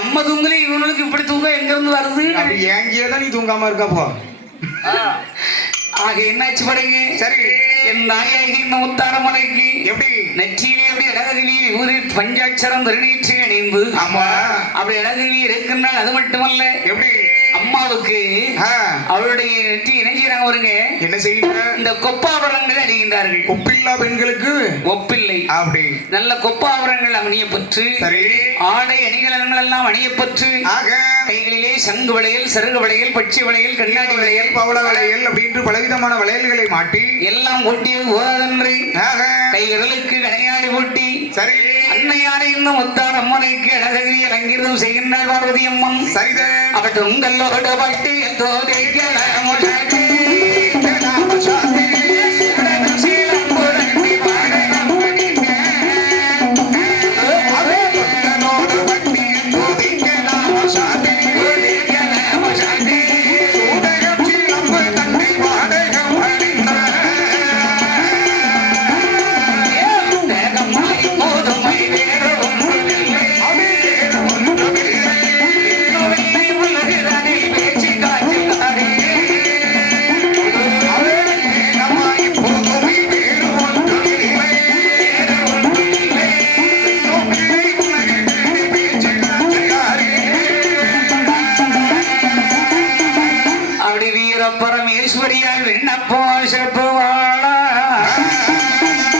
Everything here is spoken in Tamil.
நம்ம தூங்கல இவனுக்கு இப்படி தூக்கம் எங்க இருந்து வருது? அப்படி ஏங்கியதான் நீ தூங்காம இருக்கப்போ. ஆக என்னாச்சு பாருங்க. சரி, என் நாயகி இந்த முத்தாரமலைக்கு எப்படி நெற்றியிலே அப்படி இடகவி ஊரி பஞ்சாட்சரம் திருநீற்றை அணிந்து ஆமா அப்படி இடகவி இருக்கின்றால். அது மட்டுமல்ல, எப்படி அம்மாவுக்கு அவருடைய நெற்றி என்ன செய்யறாங்க பாருங்க. என்ன செய்யற இந்த கொப்பாபரணங்கள் அணிகின்றார்கள். ஒப்பில்லா பெண்களுக்கு ஒப்பில்லை அப்படி நல்ல கொப்பாபரணங்கள் அணியப்பட்டு, சரி ஆடை அணிகலன்கள் எல்லாம் அணியப்பட்டு, ஆக கைகளிலே சங்கு வளையல், சருகு வளையல், பட்சி வளையல், கண்ணாடி வளையல், பவள வளையல் அப்படின்று பலவிதமான வளையல்களை மாட்டி எல்லாம் ஒட்டியது போதாதென்று ஆக கை விரலுக்கு கடையாடி போட்டி சரி அன்னையான இந்த முத்தார் அம்மனைக்கு அழகிய அங்கிருந்தும் செய்கின்றார் பார்வதி அம்மன். சரிதான் அவற்று உங்களோட பட்டு